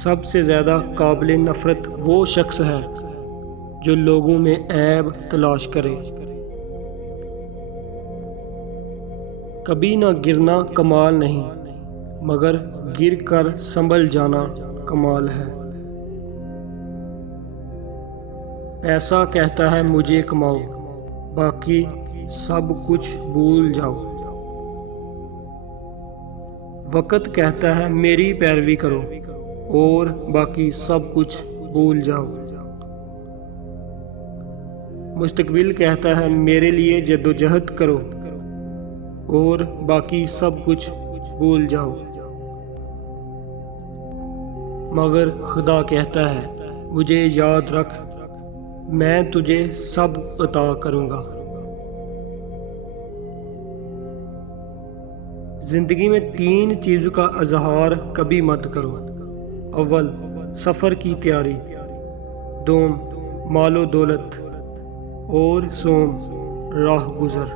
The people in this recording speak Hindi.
सबसे ज़्यादा काबिल नफ़रत वो शख्स है जो लोगों में ऐब तलाश करे। कभी ना गिरना कमाल नहीं, मगर गिर कर संभल जाना कमाल है। पैसा कहता है मुझे कमाओ, बाकी सब कुछ भूल जाओ। वक़्त कहता है मेरी पैरवी करो, और बाकी सब कुछ भूल जाओ। मुस्तकबिल कहता है मेरे लिए जद्दोजहद करो, और बाकी सब कुछ भूल जाओ। मगर खुदा कहता है मुझे याद रख, मैं तुझे सब अता करूँगा। ज़िंदगी में 3 चीज़ों का इजहार कभी मत करो। अव्वल, सफ़र की तैयारी। दोम, मालो दौलत। और सोम, राह गुज़र।